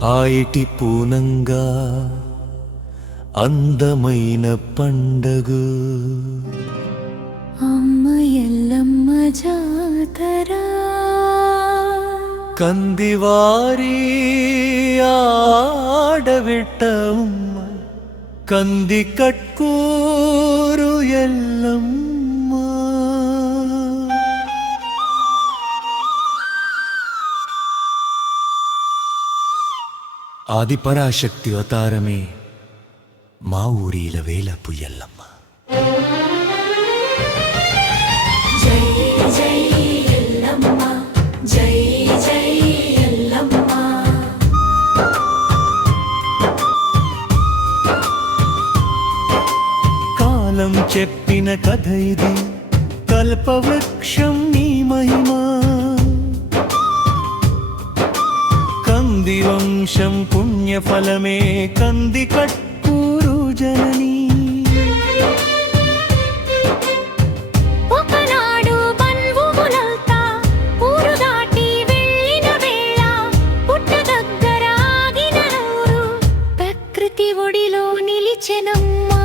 ఆయిటి పూనంగా అందమైన పండగు అమ్మ ఎల్లమ్మ జాతర కందివారి ఆడబిడ్డ కంది కట్కూరు ఎల్లమ్మ ఆదిపరాశక్తి అవతారమే మా ఊరిల వేలపు ఎల్లమ్మ. జై జై ఎల్లమ్మ జై జై ఎల్లమ్మ. కాలం చెప్పిన కథ ఇది, కల్పవృక్షం నీ మహిమా. కంది వంశం పుణ్యఫలమే కంది కట్కూరు జననీ. ఒకనాడు బంధువులంతా ఊరు దాటి వెళ్ళిన వేళ పుట్ట దగ్గర ఆగిన నూరు ప్రకృతి ఒడిలో నిలిచెనమ్మా.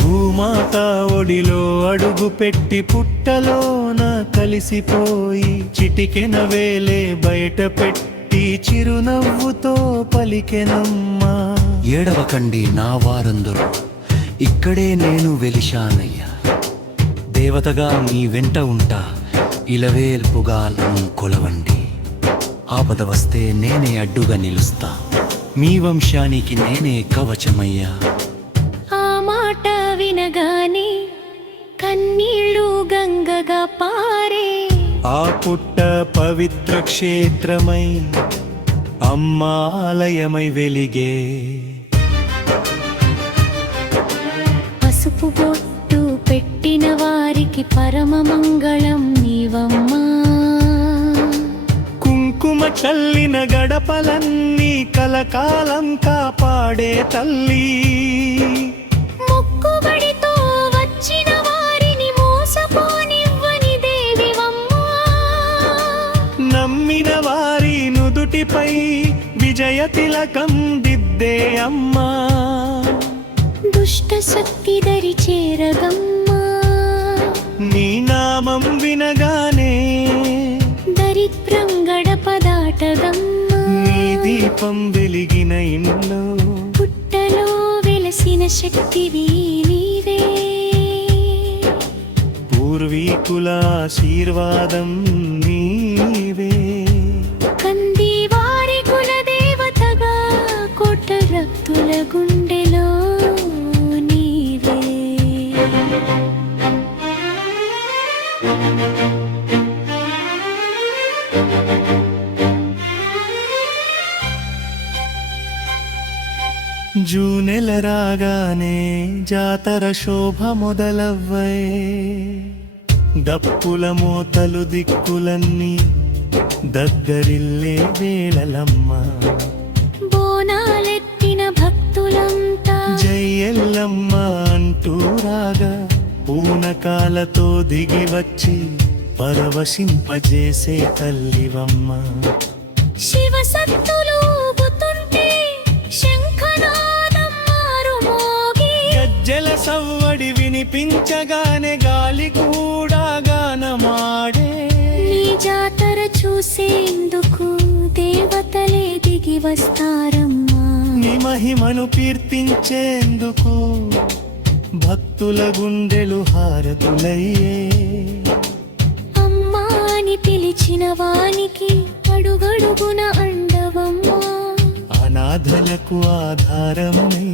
భూమాత ఒడిలో అడుగు పెట్టి పుట్టలోన కలిసిపోయి చిటికెన వేలే బయట పెట్టి చిరునవ్వుతో పలికెనమ్మా. ఏడవకండి నా వారందరూ, ఇక్కడే నేను వెలిశానయ్యా. దేవతగా మీ వెంట ఉంటా, ఇలవేల్పుగా నన్ను కొలవండి. ఆపద వస్తే నేనే అడ్డుగా నిలుస్తా, మీ వంశానికి నేనే కవచమయ్యా. ఆ మాట వినగానే కన్నీళ్ళు గంగగా పారే. ఆ పుట్ట పవిత్ర క్షేత్రమై అమ్మాలయమై వెలిగే. పసుపు బొట్టు పెట్టిన వారికి పరమ మంగళం నీవమ్మా. కుంకుమ చల్లిన గడపలన్నీ కలకాలం కాపాడే తల్లి. మొక్కుబడితో వచ్చిన వారిని మోసపోనివ్వని దేవివమ్మా. నమ్మిన వారి నుదుటిపై విజయ తిలకం దిద్దే అమ్మా. దుష్ట శక్తి దరి చేరగమ్మా. నీ నామం వినగానే దరిద్రం గడప దాటగమ్మా. నీ దీపం వెలిగిన ఇంట్లో పుట్టలో వెలసిన శక్తివి నీవే. పూర్వీకుల ఆశీర్వాదం నీవే. కంది వారి కుల దేవతగా కోట రక్తుల గుండెలో నీవే. జూనెల రాగానే జాతర శోభ మొదలవ్వై. డప్పుల మోతలు దిక్కులన్నీ దగ్గరిల్లే వేళలమ్మ. బోనాలెత్తిన భక్తులంతా జై ఎల్లమ్మ అంటూ రాగా పూనకాలతో దిగి వచ్చి పరవశింపజేసే తల్లివమ్మ. శివ సత్తులు ఊగుతుంటే శంఖనాదం మారుమోగి. గజ్జెల సవ్వడి వినిపించగానే గాలి కూడా గానమాడే. నీ జాతర చూసేందుకు దేవతలే దిగి వస్తారమ్మా. నీ మహిమను కీర్తించేందుకు భక్తుల గుండెలు హారతులయ్యే. అమ్మా అని పిలిచిన వానికి అడుగడుగున అండవమ్మా. అనాథలకు ఆధారమై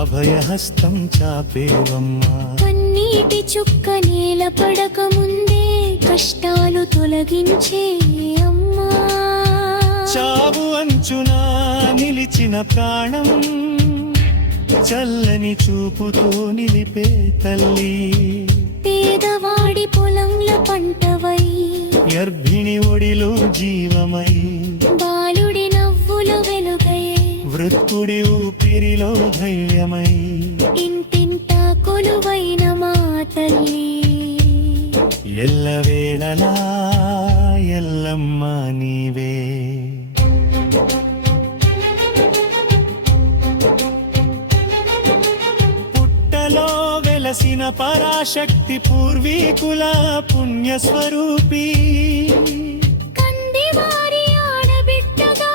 అభయహస్తం చాపేవమ్మా. కన్నీటి చుక్క నేల పడక ముందే కష్టాలు తొలగించే అమ్మా. చావు అంచునా నిలిచిన ప్రాణం చల్లని చూపుతో నిలిపే తల్లి. పేదవాడి పొలంల పంటవై గర్భిణి ఒడిలో జీవమై. బాలుడి నవ్వులు వెలుగై వృత్తుడి ఊపిరిలో ధైర్యమై. ఇంటింటా కొలువైన మా తల్లి. ఎల్లవేళలా ఎల్లమ్మ నీవే పుట్టలో వెలసిన పరాశక్తి పూర్వీకుల పుణ్యస్వరూపీ కందివారి ఆడబిడ్డగా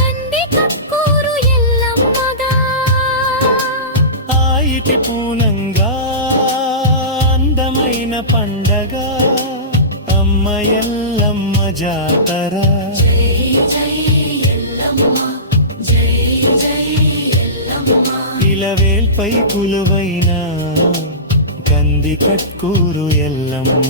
కంది కక్కూరు ఎల్లమ్మగా ఆయిటి పూనంగా అందమైన పండగ అమ్మ ఎల్లమ్మ జాతర ఇలవేల్పై కులువైన కంది కట్కూరు ఎల్లమ్మ